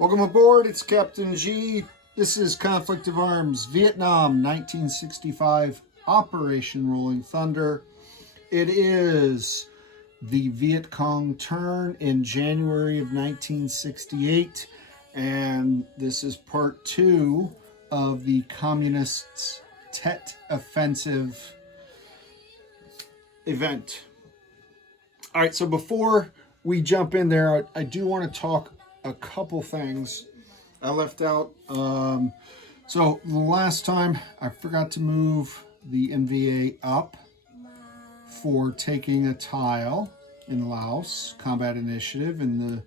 Welcome aboard, it's Captain G. This is Conflict of Arms, Vietnam, 1965, Operation Rolling Thunder. It is the Vietcong turn in January of 1968, and this is part 2 of the Communists' Tet Offensive event. All right, so before we jump in there, I do want to talk a couple things I left out. So the last time I forgot to move the NVA up for taking a tile in Laos, Combat Initiative, and the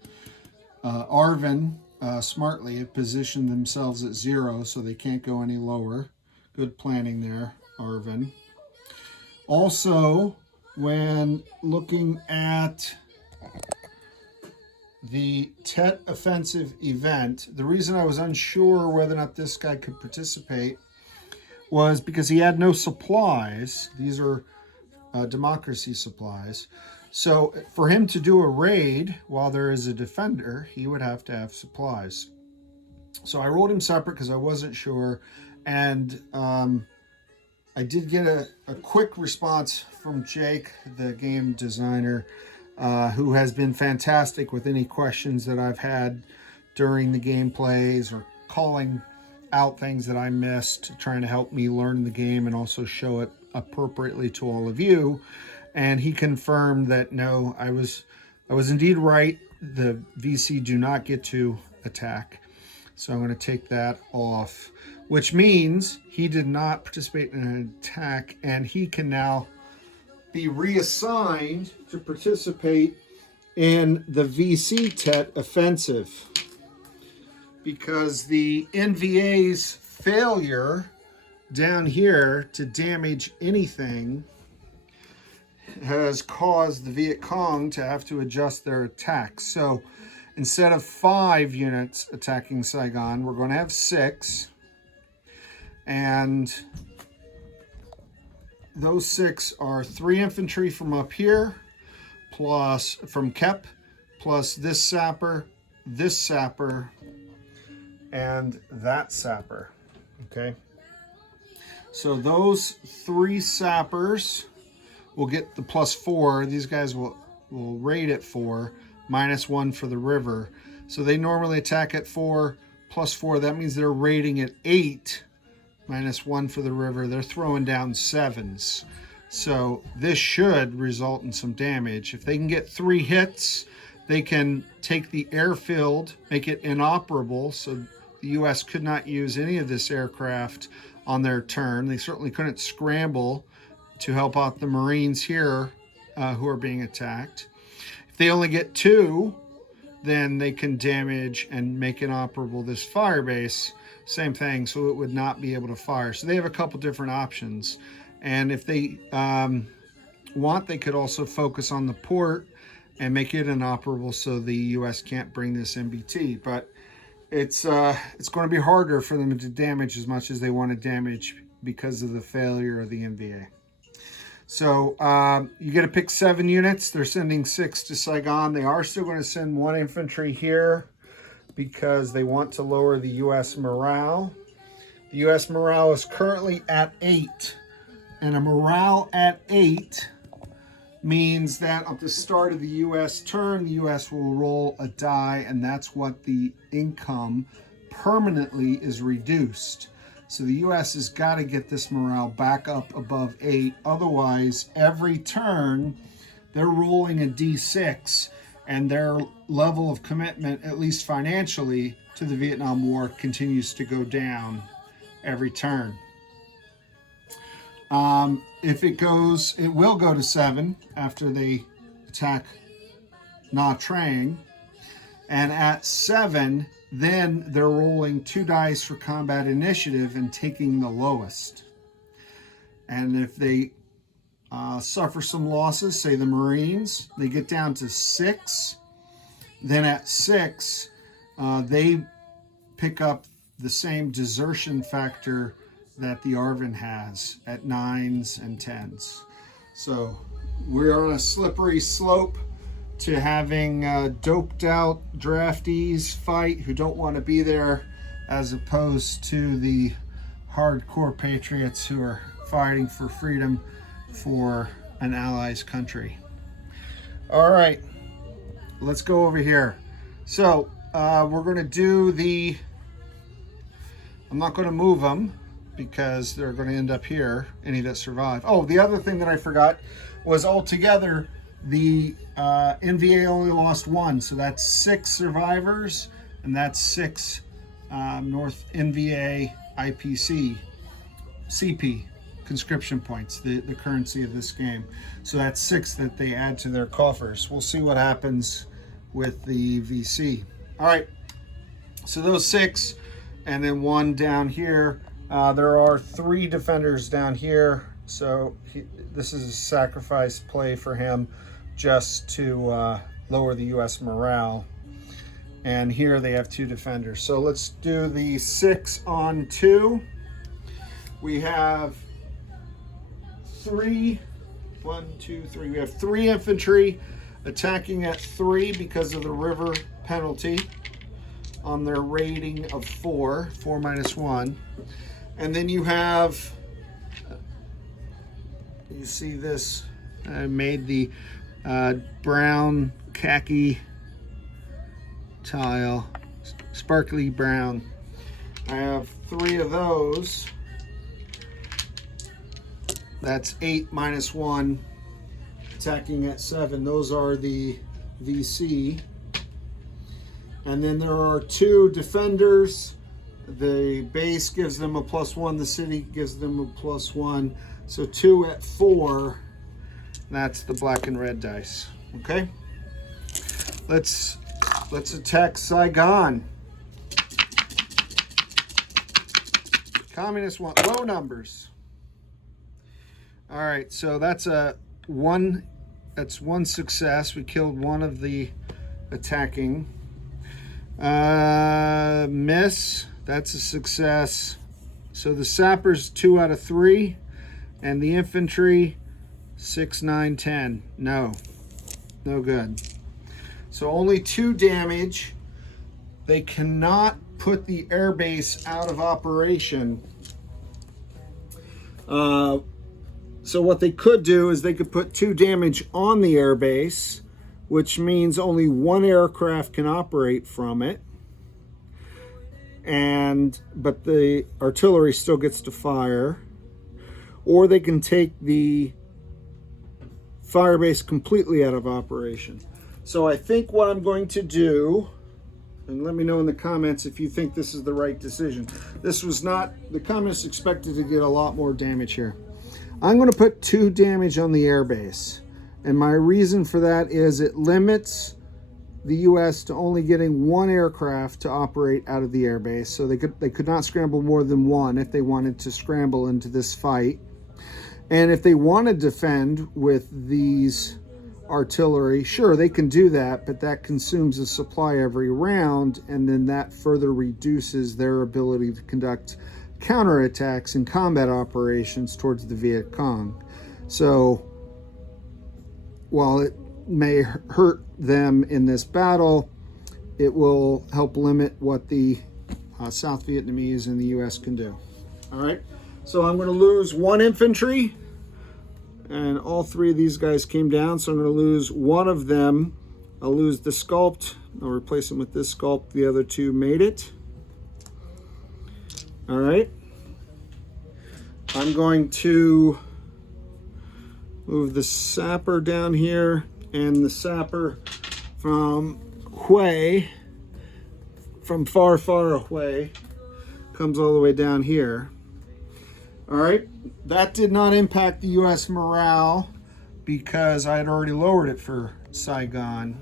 ARVN smartly have positioned themselves at 0 so they can't go any lower. Good planning there, ARVN. Also, when looking at the Tet Offensive event, the reason I was unsure whether or not this guy could participate was because he had no supplies. These are democracy supplies. So for him to do a raid while there is a defender, he would have to have supplies. So I rolled him separate because I wasn't sure. And I did get a quick response from Jake, the game designer, who has been fantastic with any questions that I've had during the gameplays or calling out things that I missed, trying to help me learn the game and also show it appropriately to all of you. And he confirmed that no, I was indeed right. The VC do not get to attack. So I'm going to take that off, which means he did not participate in an attack, and he can now be reassigned to participate in the VC Tet offensive, because the NVA's failure down here to damage anything has caused the Viet Cong to have to adjust their attacks. So instead of 5 units attacking Saigon, we're going to have 6, and those 6 are 3 infantry from up here, plus from Kep, plus this sapper, and that sapper. Okay. So those 3 sappers will get the +4. These guys will raid at 4, -1 for the river. So they normally attack at 4, +4. That means they're raiding at 8. -1 for the river. They're throwing down 7s. So this should result in some damage. If they can get 3 hits, they can take the airfield, make it inoperable, so the U.S. could not use any of this aircraft on their turn. They certainly couldn't scramble to help out the Marines here who are being attacked. If they only get 2, then they can damage and make inoperable this fire base. Same thing, so it would not be able to fire. So they have a couple different options. And if they want, they could also focus on the port and make it inoperable so the U.S. can't bring this MBT. But it's going to be harder for them to damage as much as they want to damage because of the failure of the NVA. So you get to pick 7 units. They're sending 6 to Saigon. They are still going to send 1 infantry here, because they want to lower the U.S. morale. The U.S. morale is currently at 8. And a morale at 8 means that at the start of the U.S. turn, the U.S. will roll a die, and that's what the income permanently is reduced. So the U.S. has got to get this morale back up above 8. Otherwise, every turn, they're rolling a D6, and their level of commitment, at least financially, to the Vietnam War continues to go down every turn. If it goes, it will go to 7 after they attack Nha Trang. And at 7, then they're rolling 2 dice for combat initiative and taking the lowest. And if they suffer some losses, say the Marines, they get down to 6. Then at 6, they pick up the same desertion factor that the ARVN has at 9s and 10s. So we're on a slippery slope to having doped out draftees fight who don't want to be there, as opposed to the hardcore patriots who are fighting for freedom for an ally's country. All right, let's go over here. So we're going to do the, I'm not going to move them because they're going to end up here, any that survive. Oh, the other thing that I forgot was altogether the NVA only lost one, so that's 6 survivors, and that's 6 North NVA IPC CP conscription points, the currency of this game. So that's 6 that they add to their coffers. We'll see what happens with the VC. All right, so those 6, and then 1 down here. There are 3 defenders down here, so this is a sacrifice play for him just to lower the US morale. And here they have 2 defenders. So let's do the 6 on 2. We have 3, 1, 2, 3. We have 3 infantry attacking at 3 because of the river penalty on their rating of 4 minus 1. And then you have, you see this, I made the brown khaki tile, sparkly brown. I have 3 of those. That's 8 minus 1, attacking at 7. Those are the VC. And then there are 2 defenders. The base gives them a +1. The city gives them a +1. So 2 at 4. That's the black and red dice. Okay. Let's attack Saigon. Communists want low numbers. All right, so that's one success. We killed one of the attacking. Miss, that's a success. So the sappers 2 out of 3, and the infantry 6, 9, 10. No good. So only 2 damage. They cannot put the airbase out of operation. So what they could do is they could put 2 damage on the airbase, which means only 1 aircraft can operate from it. But the artillery still gets to fire. Or they can take the firebase completely out of operation. So I think what I'm going to do, and let me know in the comments if you think this is the right decision. This was not, the communists expected to get a lot more damage here. I'm going to put 2 damage on the airbase. And my reason for that is it limits the US to only getting 1 aircraft to operate out of the airbase. So they could not scramble more than 1 if they wanted to scramble into this fight. And if they want to defend with these artillery, sure, they can do that, but that consumes a supply every round, and then that further reduces their ability to conduct counterattacks and combat operations towards the Vietcong. So while it may hurt them in this battle, it will help limit what the South Vietnamese and the US can do. All right, so I'm going to lose 1 infantry, and all 3 of these guys came down, so I'm going to lose 1 of them. I'll lose the sculpt. I'll replace him with this sculpt. The other 2 made it. All right. I'm going to move the sapper down here, and the sapper from Hue, from far, far away, comes all the way down here. All right, that did not impact the US morale because I had already lowered it for Saigon.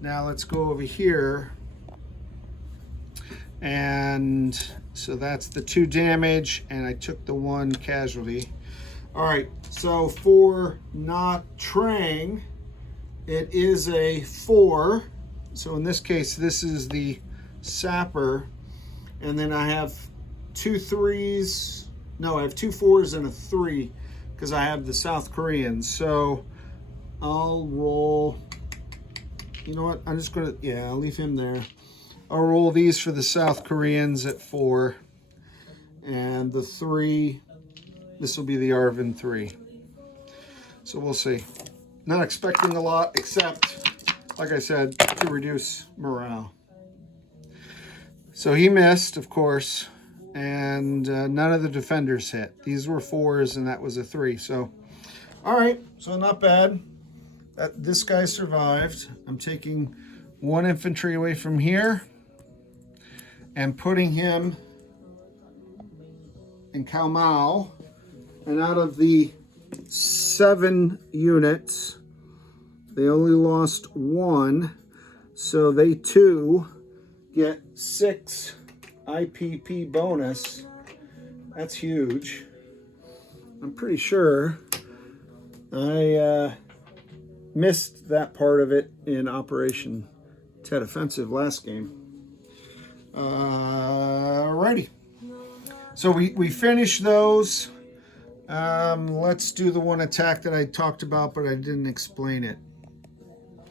Now let's go over here. And so that's the 2 damage, and I took the 1 casualty. All right, so for Nha Trang, it is a 4. So in this case, this is the sapper. And then I have 2 3s. No, I have 2 4s and a 3 because I have the South Koreans. So I'll roll you know what? I'm just gonna, yeah, I'll leave him there. I'll roll these for the South Koreans at 4. And the 3, this will be the Arvin 3. So we'll see. Not expecting a lot, except, like I said, to reduce morale. So he missed, of course, and none of the defenders hit. These were 4s, and that was a 3. So, all right, so not bad. This guy survived. I'm taking 1 infantry away from here and putting him in Khao Mau. And out of the 7 units, they only lost 1. So they too get 6 IPP bonus. That's huge. I'm pretty sure I missed that part of it in Operation Tet Offensive last game. Alrighty. So we finished those. Let's do the one attack that I talked about, but I didn't explain it.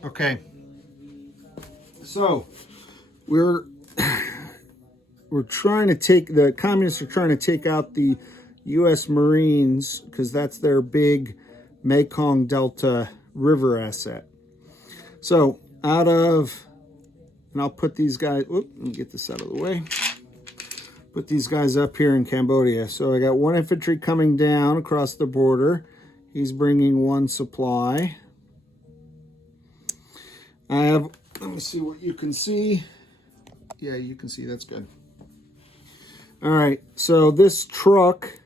Okay. So we're trying to take, the communists are trying to take out the U.S. Marines because that's their big Mekong Delta river asset. So out of, and I'll put these guys, let me get this out of the way. Put these guys up here in Cambodia. So I got 1 infantry coming down across the border. He's bringing 1 supply. I have, let me see what you can see. Yeah, you can see, that's good. All right, so this truck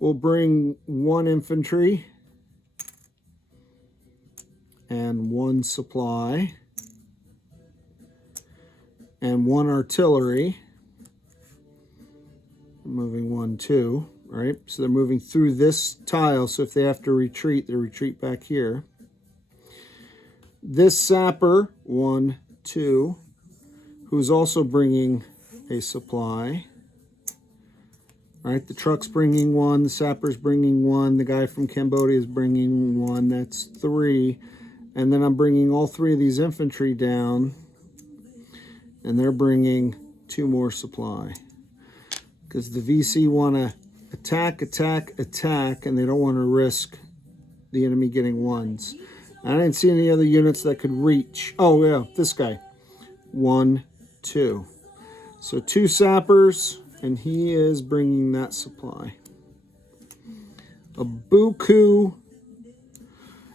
will bring 1 infantry and 1 supply and 1 artillery. Moving 1, 2, right? So they're moving through this tile, so if they have to retreat, they retreat back here. This sapper, 1, 2, who's also bringing a supply. All right, the truck's bringing 1, the sapper's bringing 1, the guy from Cambodia is bringing 1, that's 3. And then I'm bringing all 3 of these infantry down, and they're bringing 2 more supply. Because the VC want to attack, and they don't want to risk the enemy getting 1s. I didn't see any other units that could reach. Oh, yeah, this guy. 1, 2. So 2 sappers, and he is bringing that supply. A Buku,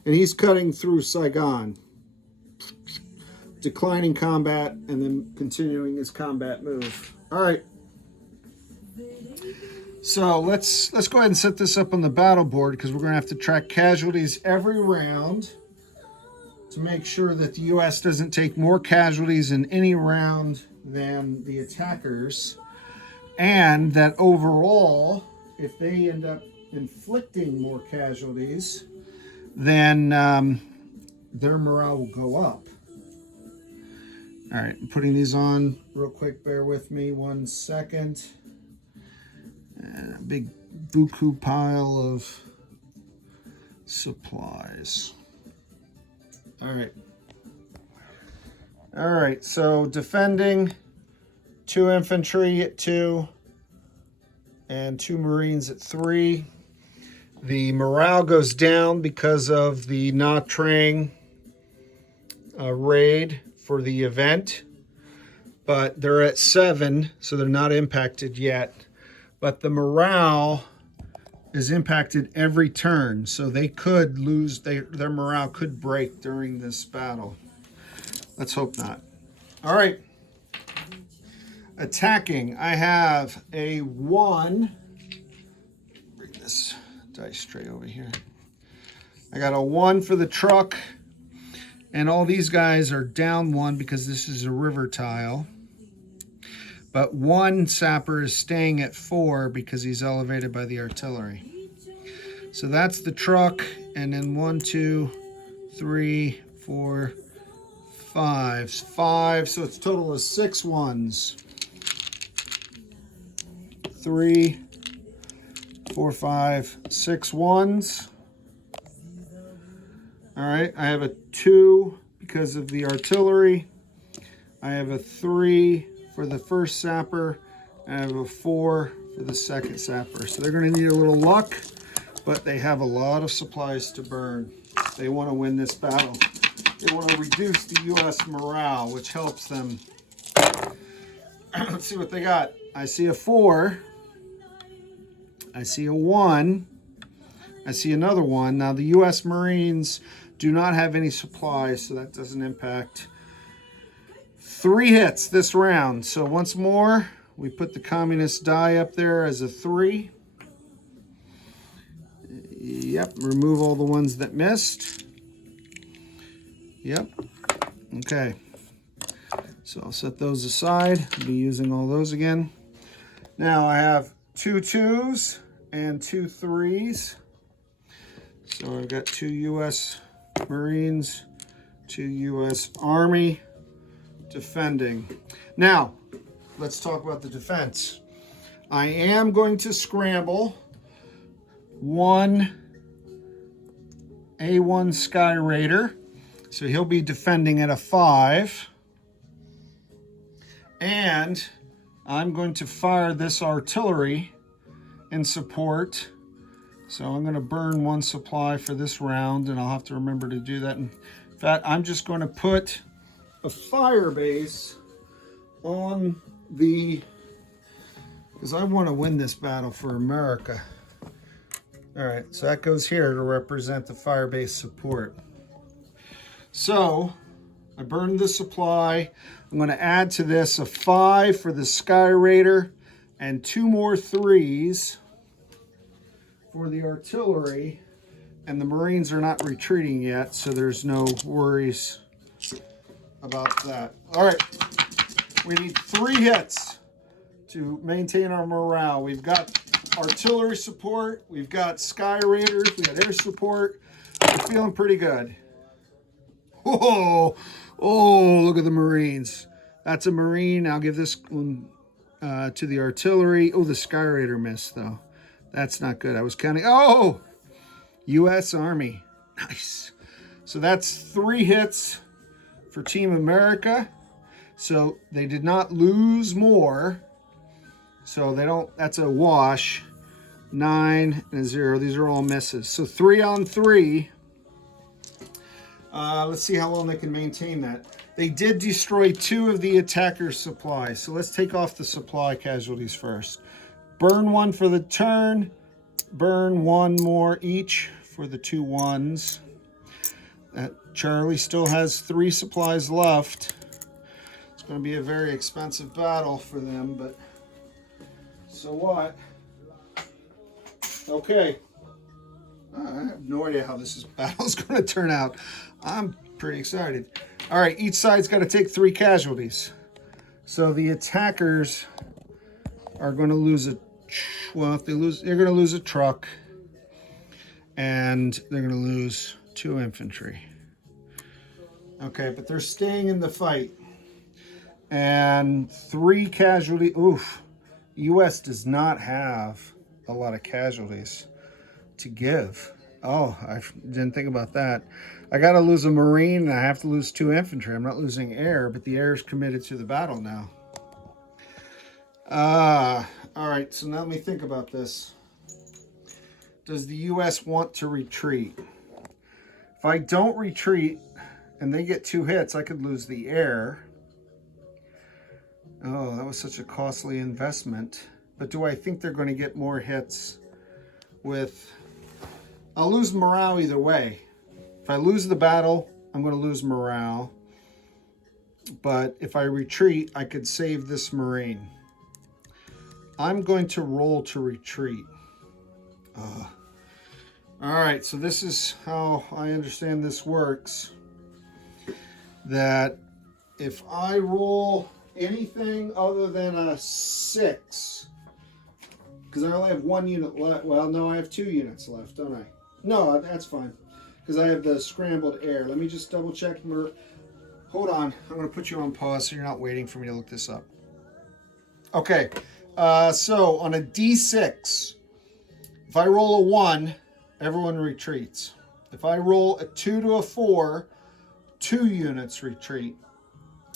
and he's cutting through Saigon. Declining combat, and then continuing his combat move. All right. So let's go ahead and set this up on the battle board because we're going to have to track casualties every round to make sure that the U.S. doesn't take more casualties in any round than the attackers, and that overall, if they end up inflicting more casualties, then their morale will go up. All right, I'm putting these on real quick. Bear with me 1 second. And a big buku pile of supplies. All right, so defending, 2 infantry at 2 and 2 Marines at 3. The morale goes down because of the Nha Trang raid for the event, but they're at 7, so they're not impacted yet. But the morale is impacted every turn, so they could lose, their morale could break during this battle. Let's hope not. All right. Attacking, I have a 1. Bring this dice tray over here. I got a 1 for the truck, and all these guys are down 1 because this is a river tile. But 1 sapper is staying at 4 because he's elevated by the artillery. So that's the truck, and then 1, 2, 3, 4, 5. 5, so it's a total of 6 1s. 3, 4, 5, 6 1s. All right, I have a 2 because of the artillery. I have a 3 for the first sapper. I have a 4 for the second sapper. So they're going to need a little luck, but they have a lot of supplies to burn. They want to win this battle. They want to reduce the U.S. morale, which helps them. Let's see what they got. I see a 4. I see a 1. I see another 1. Now, the U.S. Marines do not have any supplies, so that doesn't impact. 3 hits this round. So once more, we put the communist die up there as a 3. Yep, remove all the ones that missed. Yep. Okay. So I'll set those aside. I'll be using all those again. Now I have 2 2s and 2 3s. So I've got 2 U.S. Marines, 2 U.S. Army defending. Now, let's talk about the defense. I am going to scramble 1 A1 Sky Raider. So he'll be defending at a 5. And I'm going to fire this artillery in support. So I'm going to burn 1 supply for this round, and I'll have to remember to do that. In fact, I'm just going to put a fire base on the, because I want to win this battle for America. All right, so that goes here to represent the fire base support. So I burned the supply. I'm going to add to this a 5 for the Sky Raider and 2 more 3s for the artillery. And the Marines are not retreating yet, so there's no worries about that. All right, we need 3 hits to maintain our morale. We've got artillery support, we've got Sky Raiders, we got air support. We're feeling pretty good. Whoa, oh, look at the Marines. That's a Marine. I'll give this one to the artillery. Oh, the Sky Raider missed, though. That's not good. I was counting. Oh, U.S. Army. Nice. So that's 3 hits for Team America. So they did not lose more. So they don't, that's a wash. 9 and a 0. These are all misses. So 3 on 3. Let's see how long they can maintain that. They did destroy 2 of the attackers' supplies. So let's take off the supply casualties first. Burn 1 for the turn. Burn 1 more each for the 2 1s. Charlie still has 3 supplies left. It's going to be a very expensive battle for them, but so what? Okay. I have no idea how this battle is going to turn out. I'm pretty excited. All right, each side's got to take 3 casualties. So the attackers are going to lose a, well, if they lose, they're going to lose a truck, and they're going to lose 2 infantry. Okay, but they're staying in the fight. And 3 casualties. Oof. U.S. does not have a lot of casualties to give. Oh, I didn't think about that. I got to lose a Marine, and I have to lose 2 infantry. I'm not losing air, but the air is committed to the battle now. All right, so now let me think about this. Does the U.S. want to retreat? If I don't retreat and they get 2 hits, I could lose the air. Oh, that was such a costly investment. But do I think they're going to get more hits with... I'll lose morale either way. If I lose the battle, I'm going to lose morale. But if I retreat, I could save this Marine. I'm going to roll to retreat. All right, so this is how I understand this works. That if I roll anything other than a 6, because I only have 1 unit left. Well, no, I have 2 units left, don't I? No, that's fine, because I have the scrambled air. Let me just double check. Hold on, I'm going to put you on pause so you're not waiting for me to look this up. Okay, so on a D6, if I roll a 1, everyone retreats. If I roll a 2 to a 4, 2 units retreat.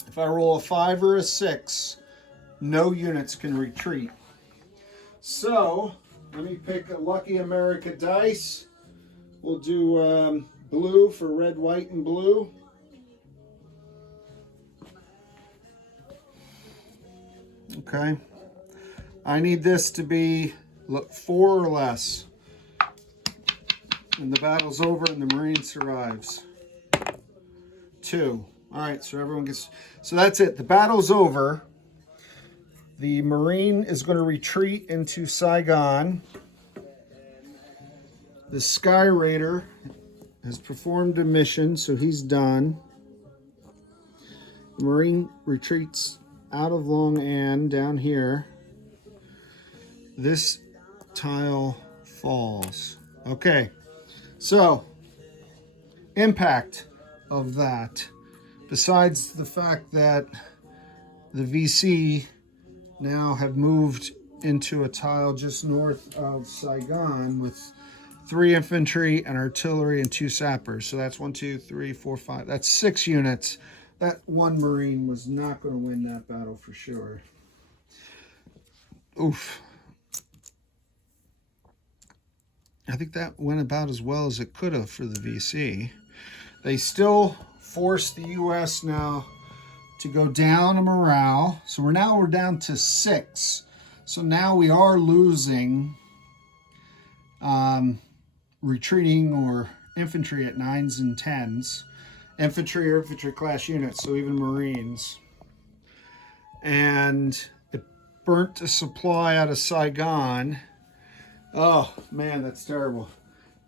If I roll a 5 or a 6, no units can retreat. So let me pick a Lucky America dice. We'll do blue for red, white, and blue. Okay. I need this to be 4 or less. And the battle's over and the Marine survives. 2. All right, so everyone gets... So that's it. The battle's over. The Marine is going to retreat into Saigon. The Sky Raider has performed a mission, so he's done. The Marine retreats out of Long An down here. This tile falls. Okay, so impact of that, besides the fact that the VC now have moved into a tile just north of Saigon with 3 infantry and artillery and 2 sappers. So that's 1, 2, 3, 4, 5. That's 6 units. That one Marine was not going to win that battle for sure. Oof. I think that went about as well as it could have for the VC. They still forced the U.S. now to go down a morale. So we're down to 6. So now we are losing retreating or infantry at 9s and 10s. Infantry or infantry class units, so even Marines. And it burnt a supply out of Saigon. Oh, man, that's terrible.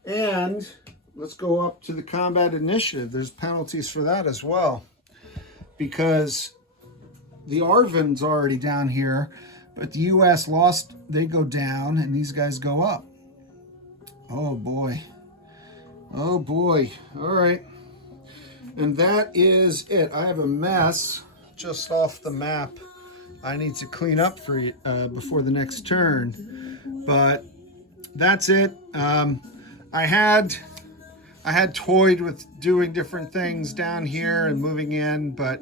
And let's go up to the combat initiative. There's penalties for that as well. Because the Arvind's already down here, but the U.S. lost, they go down, and these guys go up. Oh, boy. Oh, boy. All right. And that is it. I have a mess just off the map I need to clean up for before the next turn. But that's it. I had toyed with doing different things down here and moving in, but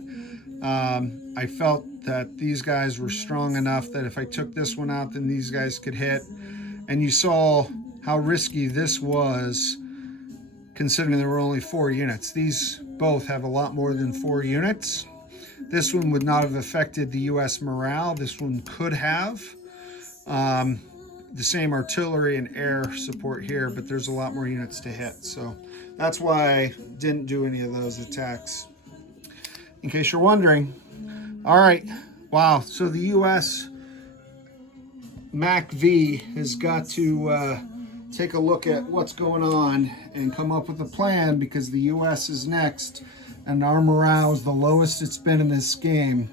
I felt that these guys were strong enough that if I took this one out, then these guys could hit. And you saw how risky this was, considering there were only 4 units. These both have a lot more than 4 units. This one would not have affected the U.S. morale. This one could have. The same artillery and air support here, but there's a lot more units to hit. So that's why I didn't do any of those attacks, in case you're wondering. All right. Wow. So the U.S. MAC-V has got to take a look at what's going on and come up with a plan, because the U.S. is next and our morale is the lowest it's been in this game.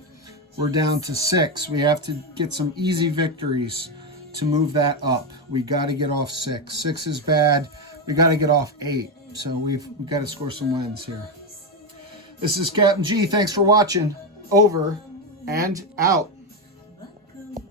We're down to 6. We have to get some easy victories to move that up. We got to get off 6. 6 is bad. We got to get off 8. So we've got to score some wins here. This is Captain G. Thanks for watching. Over and out.